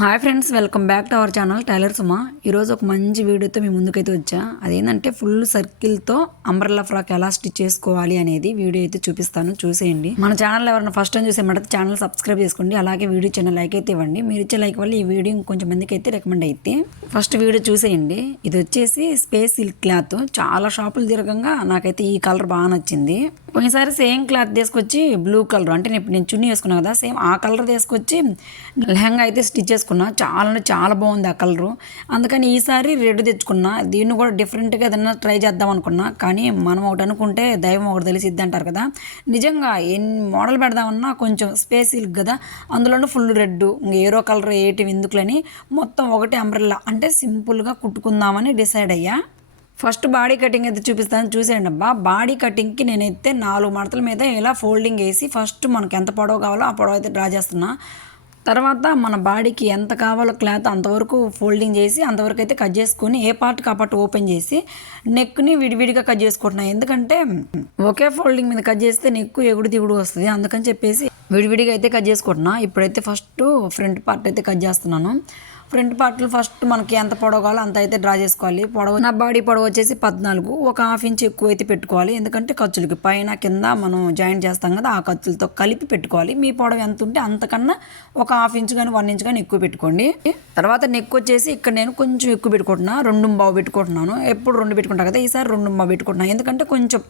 Hi friends welcome back to our channel tailor Suma ఈరోజు ఒక మంచి వీడియోతో మీ ముందుకైతే వచ్చా. అదేంటంటే ఫుల్ సర్కిల్తో అంబ్రెల్లా ఫ్రాక్ ఎలా స్టిచ్ చేసుకోవాలి అనేది వీడియో అయితే చూపిస్తాను చూసేయండి. మన ఛానల్ ఎవరైనా ఫస్ట్ టైం చూసేమంటే ఛానల్ సబ్స్క్రైబ్ చేసుకోండి అలాగే వీడియో చిన్న లైక్ అయితే ఇవ్వండి. మీరు ఇచ్చే లైక్ వల్ల ఈ వీడియో ఇంకొంచెం మందికి అయితే రికమెండ్ అయితే ఫస్ట్ వీడియో చూసేయండి. ఇది వచ్చేసి స్పేస్ సిల్క్ క్లాత్ చాలా షాపులు తిరగంగా నాకైతే ఈ కలర్ బాగా నచ్చింది. పోయినసారి సేమ్ క్లాత్ తీసుకొచ్చి బ్లూ కలర్ అంటే నేను ఇప్పుడు నేను చున్నీ వేసుకున్నా కదా సేమ్ ఆ కలర్ తీసుకొచ్చి లెహంగా అయితే స్టిచ్ చేసుకున్నా. చాలా చాలా బాగుంది ఆ కలరు. అందుకని ఈసారి రెడ్ తెచ్చుకున్నా. దీన్ని కూడా డిఫరెంట్గా ఏదైనా ట్రై చేద్దాం అనుకున్నా. కానీ మనం ఒకటి అనుకుంటే దైవం ఒకటి తెలిసిద్ది అంటారు కదా. నిజంగా ఎన్ని మోడల్ పెడదామన్నా కొంచెం స్పేస్ కదా. అందులోనూ ఫుల్ రెడ్ ఏరో కలర్ ఏటి ఎందుకులని మొత్తం ఒకటి అంబ్రెల్లా. అంటే సింపుల్గా కుట్టుకుందామని డిసైడ్ అయ్యా. ఫస్ట్ బాడీ కటింగ్ అయితే చూపిస్తాను. చూసేయండి అబ్బా. బాడీ కటింగ్కి నేనైతే నాలుగు మడతల మీద ఇలా ఫోల్డింగ్ వేసి ఫస్ట్ మనకి ఎంత పొడవు కావాలో ఆ పొడవు అయితే డ్రా చేస్తున్నా. తర్వాత మన బాడీకి ఎంత కావాలో క్లాత్ అంతవరకు ఫోల్డింగ్ చేసి అంతవరకు అయితే కట్ చేసుకొని ఏ పార్ట్కి ఆ పార్ట్ ఓపెన్ చేసి నెక్ని విడివిడిగా కట్ చేసుకుంటున్నా. ఎందుకంటే ఒకే ఫోల్డింగ్ మీద కట్ చేస్తే నెక్ ఎగుడు దిగుడు వస్తుంది. అందుకని చెప్పేసి విడివిడిగా అయితే కట్ చేసుకుంటున్నా. ఇప్పుడైతే ఫస్ట్ ఫ్రంట్ పార్ట్ అయితే కట్ చేస్తున్నాను. ఫ్రంట్ పార్ట్లు ఫస్ట్ మనకి ఎంత పొడవు కావాలో అంత అయితే డ్రా చేసుకోవాలి. పొడవు నా బాడీ పొడవు వచ్చేసి పద్నాలుగు. ఒక హాఫ్ ఇంచ్ ఎక్కువ అయితే పెట్టుకోవాలి. ఎందుకంటే ఖర్చులకి పైన కింద మనం జాయింట్ చేస్తాం కదా ఆ ఖర్చులతో కలిపి పెట్టుకోవాలి. మీ పొడవు ఎంత ఉంటే అంతకన్నా ఒక హాఫ్ ఇంచ్ కానీ వన్ ఇంచ్ కానీ ఎక్కువ పెట్టుకోండి. తర్వాత నెక్ వచ్చేసి ఇక్కడ నేను కొంచెం ఎక్కువ పెట్టుకుంటున్నా. రెండు బావు పెట్టుకుంటున్నాను. ఎప్పుడు రెండు పెట్టుకుంటా కదా ఈసారి రెండు బావు పెట్టుకుంటున్నాను ఎందుకంటే కొంచెం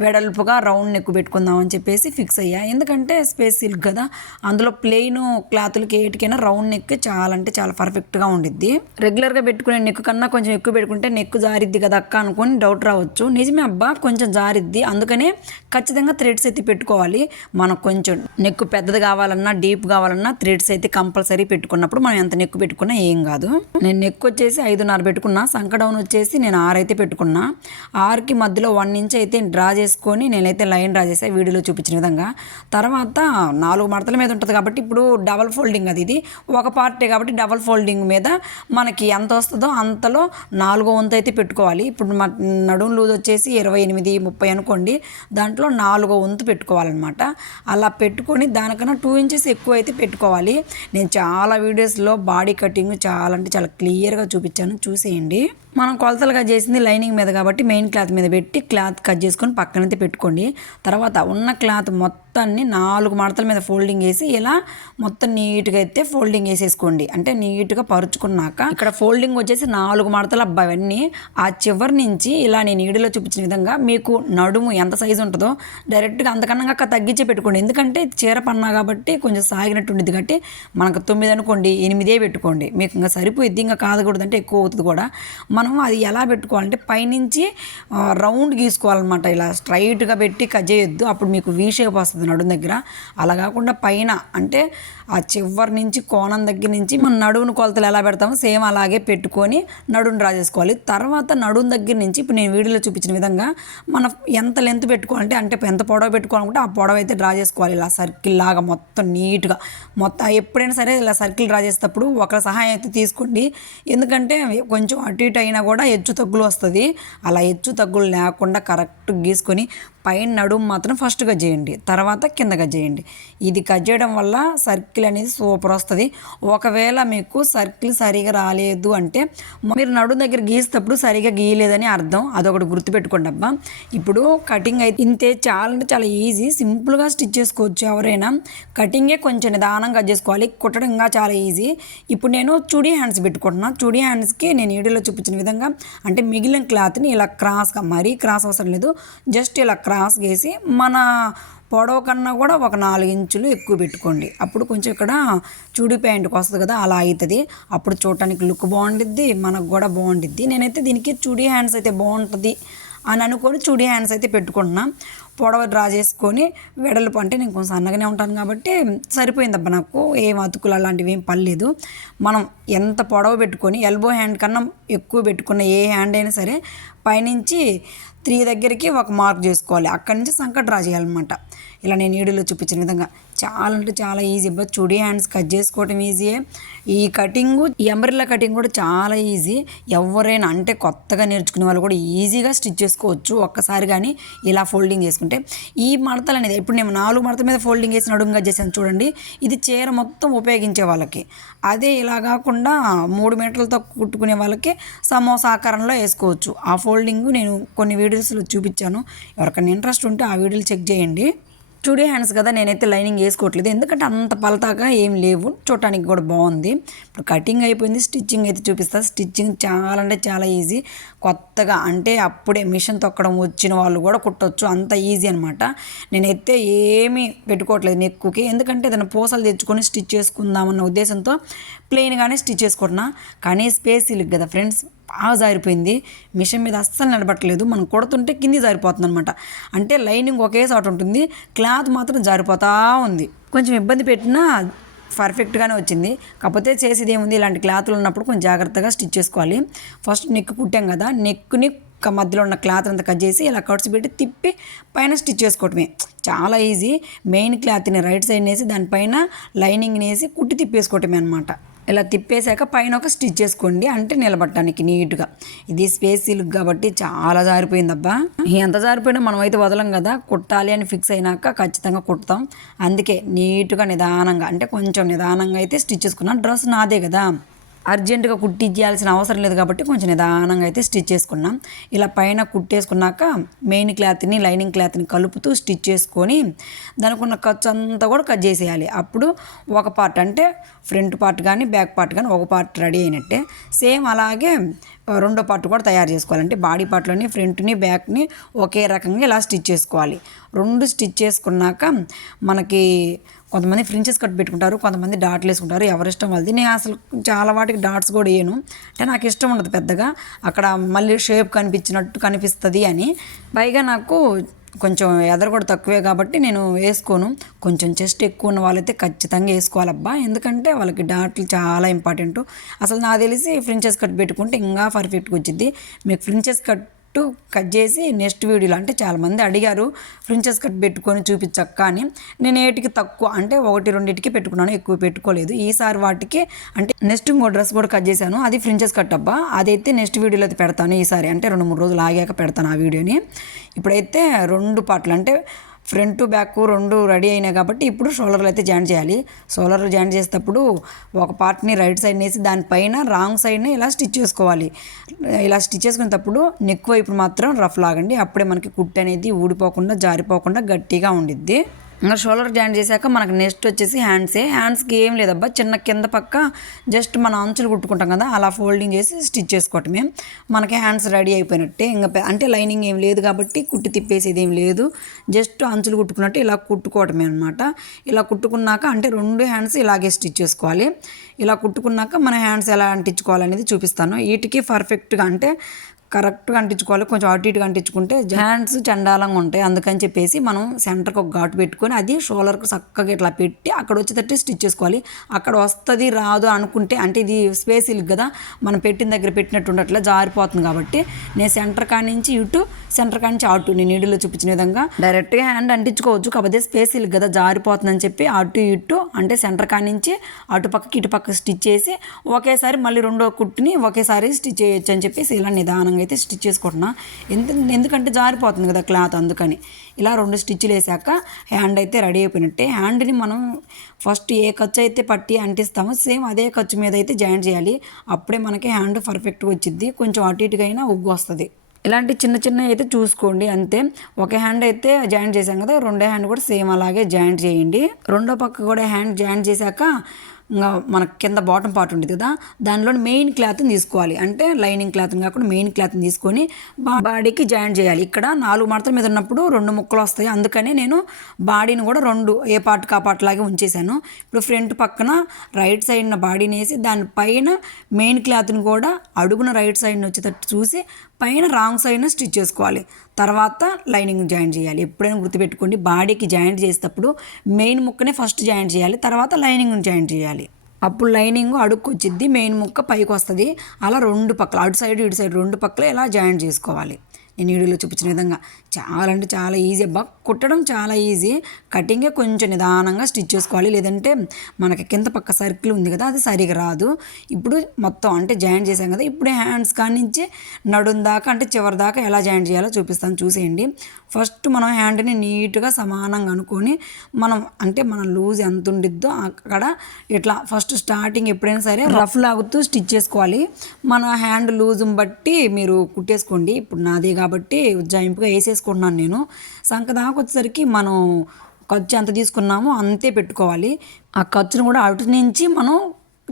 వెడల్పుగా రౌండ్ నెక్ పెట్టుకుందాం అని చెప్పేసి ఫిక్స్ అయ్యా. ఎందుకంటే స్పేస్ సిల్క్ కదా. అందులో ప్లెయిన్ క్లాతులకి ఏటికైనా రౌండ్ నెక్ చాలా అంటే చాలా పర్ఫెక్ట్ కరెక్ట్గా ఉండిద్ది. రెగ్యులర్గా పెట్టుకునే నెక్ కన్నా కొంచెం ఎక్కువ పెట్టుకుంటే నెక్ జారిద్ది కదా అక్క అనుకొని డౌట్ రావచ్చు. నిజమే అబ్బా కొంచెం జారిద్ది. అందుకనే ఖచ్చితంగా థ్రెడ్స్ అయితే పెట్టుకోవాలి. మనకు కొంచెం నెక్ పెద్దది కావాలన్నా డీప్ కావాలన్నా థ్రెడ్స్ అయితే కంపల్సరీ పెట్టుకున్నప్పుడు మనం ఎంత నెక్ పెట్టుకున్నా ఏం కాదు. నేను నెక్ వచ్చేసి ఐదున్నర పెట్టుకున్నా సంక డౌన్ వచ్చేసి నేను ఆరు అయితే పెట్టుకున్నా. ఆరుకి మధ్యలో వన్ ఇంచ్ అయితే డ్రా చేసుకొని నేనైతే లైన్ డ్రా చేసా వీడియోలో చూపించిన విధంగా. తర్వాత నాలుగు మడతల మీద ఉంటుంది కాబట్టి ఇప్పుడు డబల్ ఫోల్డింగ్ అది ఇది. ఒక పార్టే కాబట్టి డబల్ ఫోల్డింగ్ మీద మనకి ఎంత వస్తుందో అంతలో నాలుగో వంతు అయితే పెట్టుకోవాలి. ఇప్పుడు మా నడుము లూజ్ వచ్చేసి ఇరవై ఎనిమిది ముప్పై అనుకోండి. దాంట్లో నాలుగో వంతు పెట్టుకోవాలన్నమాట. అలా పెట్టుకొని దానికన్నా టూ ఇంచెస్ ఎక్కువ అయితే పెట్టుకోవాలి. నేను చాలా వీడియోస్లో బాడీ కటింగ్ చాలా అంటే చాలా క్లియర్గా చూపించాను. చూసేయండి. మనం కొలతలుగా చేసింది లైనింగ్ మీద కాబట్టి మెయిన్ క్లాత్ మీద పెట్టి క్లాత్ కట్ చేసుకొని పక్కనైతే పెట్టుకోండి. తర్వాత ఉన్న క్లాత్ మొత్తాన్ని నాలుగు మడతల మీద ఫోల్డింగ్ వేసి ఇలా మొత్తం నీట్గా అయితే ఫోల్డింగ్ వేసేసుకోండి అంటే నీట్గా పరుచుకున్నాక ఇక్కడ ఫోల్డింగ్ వచ్చేసి నాలుగు మడతలు అబ్బా అవన్నీ ఆ చివరి నుంచి ఇలా నేను ఈడిలో చూపించిన విధంగా మీకు నడుము ఎంత సైజు ఉంటుందో డైరెక్ట్గా అంతకన్నా ఇంకా తగ్గించే పెట్టుకోండి. ఎందుకంటే చీర పన్నా కాబట్టి కొంచెం సాగినట్టు ఉండేది కాబట్టి మనకు తొమ్మిది అనుకోండి ఎనిమిదే పెట్టుకోండి. మీకు ఇంకా సరిపోయిద్ది ఇంకా కాదకూడదంటే ఎక్కువ అవుతుంది కూడా. మనం అది ఎలా పెట్టుకోవాలంటే పైనుంచి రౌండ్ గీసుకోవాలన్నమాట ఇలా స్ట్రైట్గా పెట్టి కట్ చేయొద్దు. అప్పుడు మీకు వీ షేప్ వస్తుంది నడుము దగ్గర. అలా కాకుండా పైన అంటే ఆ చివరి నుంచి కోణం దగ్గర నుంచి మన నడువును కొలతలు ఎలా పెడతామో సేమ్ అలాగే పెట్టుకొని నడువును డ్రా చేసుకోవాలి. తర్వాత నడుము దగ్గర నుంచి ఇప్పుడు నేను వీడియోలో చూపించిన విధంగా మనం ఎంత లెంత్ పెట్టుకోవాలంటే అంటే ఎంత పొడవ పెట్టుకోవాలనుకుంటే ఆ పొడవ అయితే డ్రా చేసుకోవాలి. ఇలా సర్కిల్ లాగా మొత్తం నీట్గా మొత్తం ఎప్పుడైనా సరే ఇలా సర్కిల్ డ్రా చేసేటప్పుడు ఒకరి సహాయం అయితే తీసుకోండి. ఎందుకంటే కొంచెం అటు ఇటు అయిన కూడా హెచ్చు తగ్గులు వస్తుంది. అలా హెచ్చు తగ్గులు లేకుండా కరెక్ట్ గీసుకొని పైన నడుము మాత్రం ఫస్ట్గా చేయండి. తర్వాత కిందగా చేయండి. ఇది కట్ చేయడం వల్ల సర్కిల్ అనేది సూపర్ వస్తుంది. ఒకవేళ మీకు సర్కిల్ సరిగా రాలేదు అంటే మీరు నడుము దగ్గర గీసేటప్పుడు సరిగా గీయలేదని అర్థం. అదొకటి గుర్తుపెట్టుకోండి అబ్బా. ఇప్పుడు కటింగ్ అయితే ఇంతే చాలా అంటే చాలా ఈజీ. సింపుల్గా స్టిచ్ చేసుకోవచ్చు ఎవరైనా. కటింగే కొంచెం నిదానంగా కట్ చేసుకోవాలి. కుట్టడం చాలా ఈజీ. ఇప్పుడు నేను చుడీ హ్యాండ్స్ పెట్టుకుంటున్నాను చుడీ హ్యాండ్స్కి నేను వీడియోలో చూపించిన విధంగా అంటే మిగిలిన క్లాత్ని ఇలా క్రాస్గా మరీ క్రాస్ అవసరం లేదు. జస్ట్ ఇలా క్రాస్ వేసి మన పొడవు కన్నా కూడా ఒక నాలుగు ఇంచులు ఎక్కువ పెట్టుకోండి. అప్పుడు కొంచెం ఇక్కడ చూడి ప్యాంట్కి వస్తుంది కదా అలా అవుతుంది అప్పుడు చూడటానికి లుక్ బాగుండిద్ది మనకు కూడా బాగుండిద్ది. నేనైతే దీనికి చూడి హ్యాండ్స్ అయితే బాగుంటుంది. అని అనుకొని చూడీ హ్యాండ్స్ అయితే పెట్టుకుంటున్నా. పొడవ డ్రా చేసుకొని వెడల్పు అంటే నేను కొంచెం సన్నగానే ఉంటాను కాబట్టి సరిపోయిందబ్బా నాకు. ఏం అతుకులు అలాంటివి ఏం పర్లేదు మనం ఎంత పొడవ పెట్టుకొని ఎల్బో హ్యాండ్ కన్నా ఎక్కువ పెట్టుకున్న ఏ హ్యాండ్ అయినా సరే పైనుంచి త్రీ దగ్గరికి ఒక మార్క్ చేసుకోవాలి. అక్కడి నుంచి సంక డ్రా చేయాలన్నమాట. ఇలా నేను వీడియోలో చూపించిన విధంగా. చాలా అంటే చాలా ఈజీ బట్ చుడి హ్యాండ్స్ కట్ చేసుకోవటం ఈజీయే ఈ కటింగ్ ఈ ఎంబ్రిల్లా కటింగ్ కూడా చాలా ఈజీ ఎవరైనా అంటే కొత్తగా నేర్చుకునే వాళ్ళు కూడా ఈజీగా స్టిచ్ చేసుకోవచ్చు ఒక్కసారి కానీ ఇలా ఫోల్డింగ్ చేసుకుంటే. ఈ మడతలు అనేది ఇప్పుడు నేను నాలుగు మడతల మీద ఫోల్డింగ్ చేసి నడుంగా చేశాను చూడండి. ఇది చీర మొత్తం ఉపయోగించే వాళ్ళకి. అదే ఇలా కాకుండా మూడు మీటర్లతో కుట్టుకునే వాళ్ళకి సమోసా ఆకారంలో వేసుకోవచ్చు. ఆ ఫోల్డింగ్ నేను కొన్ని వీడియోస్లో చూపించాను. ఎవరికైనా ఇంట్రెస్ట్ ఉంటే ఆ వీడియోలు చెక్ చేయండి. చుడీ హ్యాండ్స్ కదా నేనైతే లైనింగ్ వేసుకోవట్లేదు. ఎందుకంటే అంత పలతాగా ఏం లేవు. చూడటానికి కూడా బాగుంది. ఇప్పుడు కటింగ్ అయిపోయింది. స్టిచ్చింగ్ అయితే చూపిస్తా. స్టిచ్చింగ్ చాలా అంటే చాలా ఈజీ. కొత్తగా అంటే అప్పుడే మిషన్ తొక్కడం వచ్చిన వాళ్ళు కూడా కుట్టొచ్చు. అంత ఈజీ అనమాట నేనైతే ఏమీ పెట్టుకోవట్లేదు నెక్కుకి. ఎందుకంటే ఏదైనా పూసలు తెచ్చుకొని స్టిచ్ చేసుకుందామన్న ఉద్దేశంతో ప్లెయిన్గానే స్టిచ్ చేసుకుంటున్నా. కానీ స్పేస్ ఇల్లు కదా ఫ్రెండ్స్. బాగా జారిపోయింది. మిషన్ మీద అస్సలు నడపట్లేదు. మనం కొడుతుంటే కింది జారిపోతుంది అనమాట అంటే లైనింగ్ ఒకే చోట ఉంటుంది. క్లాత్ మాత్రం జారిపోతా ఉంది. కొంచెం ఇబ్బంది పెట్టినా పర్ఫెక్ట్గానే వచ్చింది. కాకపోతే చేసేది ఏముంది ఇలాంటి క్లాత్లు ఉన్నప్పుడు కొంచెం జాగ్రత్తగా స్టిచ్ చేసుకోవాలి. ఫస్ట్ నెక్ కుట్టాం కదా నెక్ని మధ్యలో ఉన్న క్లాత్ అంతా కట్ చేసి ఇలా కట్స్ పెట్టి తిప్పి పైన స్టిచ్ చేసుకోవటమే. చాలా ఈజీ. మెయిన్ క్లాత్ని రైట్ సైడ్ వేసి దానిపైన లైనింగ్ని వేసి కుట్టి తిప్పేసుకోవటమే అనమాట ఇలా తిప్పేశాక పైన ఒక స్టిచ్ చేసుకోండి అంటే నిలబట్టడానికి నీట్గా. ఇది స్పేస్ సిల్క్ కాబట్టి చాలా జారిపోయిందబ్బా. ఎంత జారిపోయినా మనం అయితే వదలం కదా. కుట్టాలి అని ఫిక్స్ అయినాక ఖచ్చితంగా కుడతాం. అందుకే నీట్గా నిదానంగా అంటే కొంచెం నిదానంగా అయితే స్టిచ్ చేసుకున్నాను డ్రెస్ నాదే కదా. అర్జెంటుగా కుట్టించాల్సిన అవసరం లేదు కాబట్టి కొంచెం నిదానంగా అయితే స్టిచ్ చేసుకున్నాం. ఇలా పైన కుట్టేసుకున్నాక మెయిన్ క్లాత్ని లైనింగ్ క్లాత్ని కలుపుతూ స్టిచ్ చేసుకొని దానికి ఉన్న ఖర్చు అంతా కూడా కట్ చేసేయాలి. అప్పుడు ఒక పార్ట్ అంటే ఫ్రంట్ పార్ట్ కానీ బ్యాక్ పార్ట్ కానీ ఒక పార్ట్ రెడీ అయినట్టే. సేమ్ అలాగే రెండో పార్ట్ కూడా తయారు చేసుకోవాలంటే బాడీ పార్ట్లోని ఫ్రంట్ని బ్యాక్ని ఒకే రకంగా ఇలా స్టిచ్ చేసుకోవాలి. రెండు స్టిచ్ చేసుకున్నాక మనకి కొంతమంది ఫ్రించెస్ కట్ పెట్టుకుంటారు కొంతమంది డాట్లు వేసుకుంటారు ఎవరి ఇష్టం వాళ్ళది. నేను అసలు చాలా వాటికి డాట్స్ కూడా వేయను. అంటే నాకు ఇష్టం ఉండదు పెద్దగా. అక్కడ మళ్ళీ షేప్ కనిపించినట్టు కనిపిస్తుంది అని. పైగా నాకు కొంచెం ఎదరు కూడా తక్కువే కాబట్టి నేను వేసుకోను. కొంచెం చెస్ట్ ఎక్కువ ఉన్న వాళ్ళైతే ఖచ్చితంగా వేసుకోవాలబ్బా. ఎందుకంటే వాళ్ళకి డాట్లు చాలా ఇంపార్టెంట్. అసలు నాకు తెలిసి ఫ్రించెస్ కట్ పెట్టుకుంటే ఇంకా పర్ఫెక్ట్గా వచ్చింది మీకు ఫ్రించెస్ కట్ కట్ చేసి నెక్స్ట్ వీడియోలో అంటే చాలామంది అడిగారు ఫ్రించెస్ కట్ పెట్టుకొని చూపించక్క అని. నేను ఏటికి తక్కువ అంటే ఒకటి రెండింటికి పెట్టుకున్నాను ఎక్కువ పెట్టుకోలేదు. ఈసారి వాటికి అంటే నెక్స్ట్ ఇంకో డ్రెస్ కూడా కట్ చేశాను. అది ఫ్రించెస్ కట్ అబ్బా. అదైతే నెక్స్ట్ వీడియోలో అయితే పెడతాను ఈసారి. అంటే రెండు మూడు రోజులు ఆగాక పెడతాను ఆ వీడియోని. ఇప్పుడైతే రెండు పాటలు అంటే ఫ్రంట్ బ్యాక్ రెండు రెడీ అయినాయి కాబట్టి ఇప్పుడు షోల్డర్లు అయితే జాయిన్ చేయాలి. షోల్డర్లు జాయిన్ చేసేటప్పుడు ఒక పార్ట్ని రైట్ సైడ్ వేసి దానిపైన రాంగ్ సైడ్ని ఇలా స్టిచ్ చేసుకోవాలి. ఇలా స్టిచ్ చేసుకునేటప్పుడు నెక్ వైపు మాత్రం రఫ్ లాగండి. అప్పుడే మనకి కుట్టు అనేది ఊడిపోకుండా జారిపోకుండా గట్టిగా ఉండిద్ది. ఇంకా షోల్డర్ జాయిన్ చేశాక మనకు నెక్స్ట్ వచ్చేసి హ్యాండ్సే హ్యాండ్స్కి ఏం లేదబ్బా చిన్న కింద పక్క జస్ట్ మన అంచులు కుట్టుకుంటాం కదా అలా ఫోల్డింగ్ చేసి స్టిచ్ చేసుకోవటమే. మనకి హ్యాండ్స్ రెడీ అయిపోయినట్టే. ఇంకా అంటే లైనింగ్ ఏం లేదు కాబట్టి కుట్టి తిప్పేసేది ఏం లేదు. జస్ట్ అంచులు కుట్టుకున్నట్టు ఇలా కుట్టుకోవటమే అనమాట ఇలా కుట్టుకున్నాక అంటే రెండు హ్యాండ్స్ ఇలాగే స్టిచ్ చేసుకోవాలి. ఇలా కుట్టుకున్నాక మన హ్యాండ్స్ ఎలా అంటించుకోవాలనేది చూపిస్తాను. వీటికి పర్ఫెక్ట్గా అంటే కరెక్ట్గా అంటించుకోవాలి. కొంచెం అటు ఇటుగా అంటించుకుంటే హ్యాండ్స్ చండాలంగా ఉంటాయి. అందుకని చెప్పేసి మనం సెంటర్కి ఒక ఘాటు పెట్టుకొని అది షోల్డర్కి చక్కగా ఇట్లా పెట్టి అక్కడ వచ్చేటట్టు స్టిచ్ చేసుకోవాలి. అక్కడ వస్తుంది రాదు అనుకుంటే అంటే ఇది స్పేస్ ఇల్లు కదా మనం పెట్టిన దగ్గర పెట్టినట్టు ఉండట్లే జారిపోతుంది కాబట్టి నేను సెంటర్ కాడి నుంచి ఇటు సెంటర్ కాడి నుంచి అటు నేను నీడిలో చూపించిన విధంగా డైరెక్ట్గా హ్యాండ్ అంటించుకోవచ్చు. కాకపోతే స్పేస్ ఇల్లు కదా జారిపోతుందని చెప్పి అటు ఇటు అంటే సెంటర్ కాడి నుంచి అటు పక్కకి ఇటు పక్క స్టిచ్ చేసి ఒకేసారి మళ్ళీ రెండో కుట్టుని ఒకేసారి స్టిచ్ చేయొచ్చు అని చెప్పేసి ఇలా నిదానంగా అయితే స్టిచ్ చేసుకుంటున్నా. ఎందు ఎందుకంటే జారిపోతుంది కదా క్లాత్ అందుకని. ఇలా రెండు స్టిచ్లు వేసాక హ్యాండ్ అయితే రెడీ అయిపోయినట్టే. హ్యాండ్ని మనం ఫస్ట్ ఏ ఖర్చు అయితే పట్టి అంటిస్తామో సేమ్ అదే ఖర్చు మీద అయితే జాయిన్ చేయాలి. అప్పుడే మనకి హ్యాండ్ పర్ఫెక్ట్గా వచ్చింది కొంచెం అటు ఇటుగా అయినా ఉగ్గు వస్తుంది. ఇలాంటి చిన్న చిన్న అయితే చూసుకోండి. అంతే. ఒక హ్యాండ్ అయితే జాయింట్ చేసాం కదా రెండో హ్యాండ్ కూడా సేమ్ అలాగే జాయింట్ చేయండి. రెండో పక్క కూడా హ్యాండ్ జాయింట్ చేశాక మన కింద బాటమ్ పార్ట్ ఉంటుంది కదా దానిలో మెయిన్ క్లాత్ని తీసుకోవాలి. అంటే లైనింగ్ క్లాత్ని కాకుండా మెయిన్ క్లాత్ని తీసుకొని బాడీకి జాయిన్ చేయాలి. ఇక్కడ నాలుగు మడతల మీద ఉన్నప్పుడు రెండు ముక్కలు వస్తాయి. అందుకనే నేను బాడీని కూడా రెండు ఏ పార్ట్ కా పార్ట్ లాగే ఇప్పుడు ఫ్రంట్ పక్కన రైట్ సైడ్ బాడీని వేసి దానిపైన మెయిన్ క్లాత్ని కూడా అడుగున రైట్ సైడ్ని వచ్చేటట్టు చూసి పైన రాంగ్ సైడ్న స్టిచ్ చేసుకోవాలి. తర్వాత లైనింగ్ జాయింట్ చేయాలి. ఎప్పుడైనా గుర్తుపెట్టుకోండి బాడీకి జాయింట్ చేసేటప్పుడు మెయిన్ ముక్కనే ఫస్ట్ జాయింట్ చేయాలి. తర్వాత లైనింగ్ జాయింట్ చేయాలి. అప్పుడు లైనింగ్ అడుక్కు వచ్చిద్ది మెయిన్ ముక్క పైకి వస్తుంది అలా రెండు పక్కల అటు సైడ్ ఇటు సైడ్ రెండు పక్కల ఇలా జాయింట్ చేసుకోవాలి. నేను వీడియోలో చూపించిన విధంగా. చాలా అంటే చాలా ఈజీ అబ్బా. కుట్టడం చాలా ఈజీ కటింగే కొంచెం నిదానంగా స్టిచ్ చేసుకోవాలి. లేదంటే మనకి కింద పక్క సర్కిల్ ఉంది కదా అది సరిగా రాదు. ఇప్పుడు మొత్తం అంటే జాయిన్ చేసాం కదా ఇప్పుడు హ్యాండ్స్ కానించి నుంచి నడుం దాకా అంటే చివరి దాకా ఎలా జాయిన్ చేయాలో చూపిస్తాను. చూసేయండి. ఫస్ట్ మనం హ్యాండ్ని నీట్గా సమానంగా అనుకొని మనం అంటే మన లూజ్ ఎంత ఉండిద్దో అక్కడ ఇట్లా ఫస్ట్ స్టార్టింగ్ ఎప్పుడైనా సరే రఫ్ లాగుతూ స్టిచ్ చేసుకోవాలి. మన హ్యాండ్ లూజ్ని బట్టి మీరు కుట్టేసుకోండి. ఇప్పుడు నాదే కాబట్టి కాబట్టి ఉజ్జాయింపుగా వేసేసుకుంటున్నాను నేను. సంక దాకా వచ్చేసరికి మనం ఖర్చు ఎంత తీసుకున్నామో అంతే పెట్టుకోవాలి. ఆ ఖర్చును కూడా అటు నుంచి మనం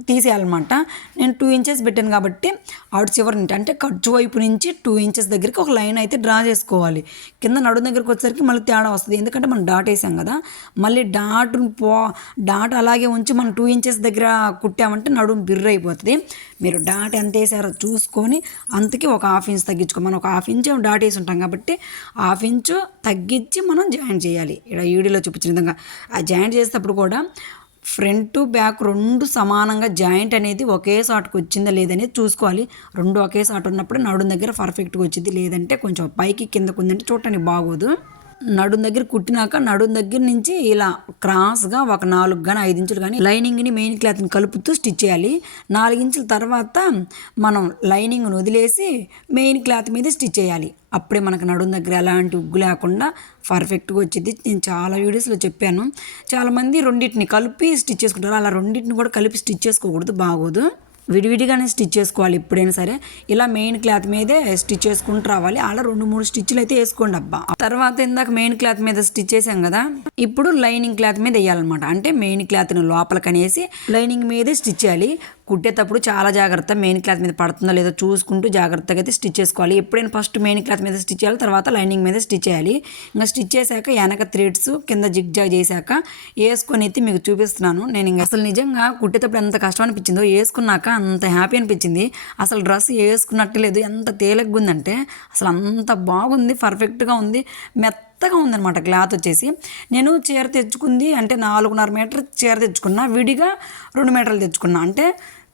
తీసేయాలన్నమాట. నేను టూ ఇంచెస్ పెట్టాను కాబట్టి అవుట్ చివరి నుంచి అంటే ఖర్చు వైపు నుంచి టూ ఇంచెస్ దగ్గరికి ఒక లైన్ అయితే డ్రా చేసుకోవాలి. కింద నడుము దగ్గరికి వచ్చేసరికి మళ్ళీ తేడా వస్తుంది. ఎందుకంటే మనం డాట్ వేసాం కదా మళ్ళీ డాట్ పో డాట్ అలాగే ఉంచి మనం టూ ఇంచెస్ దగ్గర కుట్టామంటే నడుము బిర్ర అయిపోతుంది. మీరు డాట్ ఎంత వేసారో చూసుకొని అంతకి ఒక హాఫ్ ఇంచ్ తగ్గించుకో మనం ఒక హాఫ్ ఇంచ్ డాట్ వేసి ఉంటాం కాబట్టి హాఫ్ ఇంచు తగ్గించి మనం జాయిన్ చేయాలి. ఇక్కడ ఈడీలో చూపించిన విధంగా. ఆ జాయిన్ చేసేటప్పుడు కూడా ఫ్రంట్ బ్యాక్ రెండు సమానంగా జాయింట్ అనేది ఒకే సాటుకు వచ్చిందా లేదనేది చూసుకోవాలి. రెండు ఒకే సాట్ ఉన్నప్పుడు నడుం దగ్గర పర్ఫెక్ట్గా వచ్చింది లేదంటే కొంచెం పైకి కిందకు ఉందంటే చూడటానికి బాగోదు. నడుం దగ్గర కుట్టినాక నడుం దగ్గర నుంచి ఇలా క్రాస్గా ఒక నాలుగు కానీ ఐదు ఇంచులు కానీ లైనింగ్ని మెయిన్ క్లాత్ని కలుపుతూ స్టిచ్ చేయాలి. నాలుగు ఇంచుల తర్వాత మనం లైనింగ్ను వదిలేసి మెయిన్ క్లాత్ మీద స్టిచ్ చేయాలి. అప్పుడే మనకు నడుం దగ్గర ఎలాంటి ఉగ్గు లేకుండా పర్ఫెక్ట్గా వచ్చింది. నేను చాలా వీడియోస్లో చెప్పాను. చాలామంది రెండింటిని కలిపి స్టిచ్ చేసుకుంటారు. అలా రెండింటిని కూడా కలిపి స్టిచ్ చేసుకోకూడదు. బాగోదు. విడివిడిగానే స్టిచ్ చేసుకోవాలి ఎప్పుడైనా సరే. ఇలా మెయిన్ క్లాత్ మీదే స్టిచ్ చేసుకుంటూ రావాలి. అలా రెండు మూడు స్టిచ్లు అయితే వేసుకోండి అబ్బా. తర్వాత ఇందాక మెయిన్ క్లాత్ మీద స్టిచ్ చేసాం కదా. ఇప్పుడు లైనింగ్ క్లాత్ మీద వేయాలన్నమాట. అంటే మెయిన్ క్లాత్ని లోపలికనేసి లైనింగ్ మీదే స్టిచ్ చేయాలి. కుట్టేటప్పుడు చాలా జాగ్రత్త మెయిన్ క్లాత్ మీద పడుతుందో లేదో చూసుకుంటూ జాగ్రత్తగా అయితే స్టిచ్ చేసుకోవాలి. ఎప్పుడైనా ఫస్ట్ మెయిన్ క్లాత్ మీద స్టిచ్ చేయాలి తర్వాత లైనింగ్ మీద స్టిచ్ చేయాలి. ఇంకా స్టిచ్ చేశాక వెనక థ్రెడ్స్ కింద జిగ్ జాగ్ చేశాక వేసుకొని అయితే మీకు చూపిస్తున్నాను. నేను ఇంకా అసలు నిజంగా కుట్టేటప్పుడు ఎంత కష్టం అనిపించిందో వేసుకున్నాక అంత హ్యాపీ అనిపించింది. అసలు డ్రెస్ వేసుకున్నట్టు లేదు. ఎంత తేలిగ్గా ఉందంటే అసలు అంత బాగుంది పర్ఫెక్ట్గా ఉంది. మెత్త మెత్తగా ఉందన్నమాట క్లాత్ వచ్చేసి. నేను చీర తెచ్చుకుంది అంటే నాలుగున్నర మీటర్ చీర తెచ్చుకున్నా విడిగా రెండు మీటర్లు తెచ్చుకున్నా. అంటే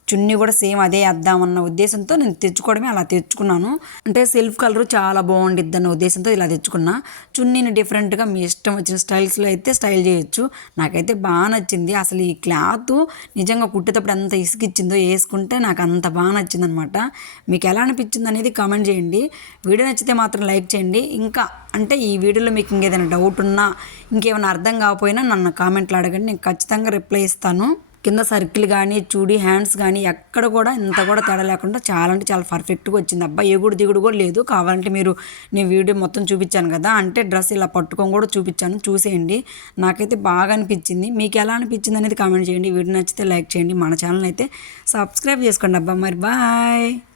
చున్నీ కూడా సేమ్ అదే వేద్దామన్న ఉద్దేశంతో నేను తెచ్చుకోవడమే అలా తెచ్చుకున్నాను. అంటే సెల్ఫ్ కలర్ చాలా బాగుండిద్ది అన్న ఉద్దేశంతో ఇలా తెచ్చుకున్నా. చున్నీని డిఫరెంట్గా మీ ఇష్టం వచ్చిన స్టైల్స్లో అయితే స్టైల్ చేయొచ్చు. నాకైతే బాగా నచ్చింది. అసలు ఈ క్లాత్ నిజంగా కుట్టేటప్పుడు ఎంత ఇసుకిచ్చిందో వేసుకుంటే నాకు అంత బాగా నచ్చింది అనమాట మీకు ఎలా అనిపించింది అనేది కామెంట్ చేయండి. వీడియో నచ్చితే మాత్రం లైక్ చేయండి. ఇంకా అంటే ఈ వీడియోలో మీకు ఇంకేదైనా డౌట్ ఉన్నా ఇంకేమైనా అర్థం కాకపోయినా నన్ను కామెంట్లు అడగండి. నేను ఖచ్చితంగా రిప్లై ఇస్తాను. కింద సర్కిల్ కానీ చూడి హ్యాండ్స్ కానీ ఎక్కడ కూడా ఇంత కూడా తేడా లేకుండా చాలా అంటే చాలా పర్ఫెక్ట్గా వచ్చింది. అబ్బా ఎగుడు దిగుడు కూడా లేదు. కావాలంటే మీరు నేను వీడియో మొత్తం చూపించాను కదా. అంటే డ్రెస్ ఇలా పట్టుకొని కూడా చూపించాను. చూసేయండి. నాకైతే బాగా అనిపించింది. మీకు ఎలా అనిపించింది అనేది కామెంట్ చేయండి. వీడియో నచ్చితే లైక్ చేయండి. మన ఛానల్ అయితే సబ్స్క్రైబ్ చేసుకోండి. అబ్బా మరి బాయ్.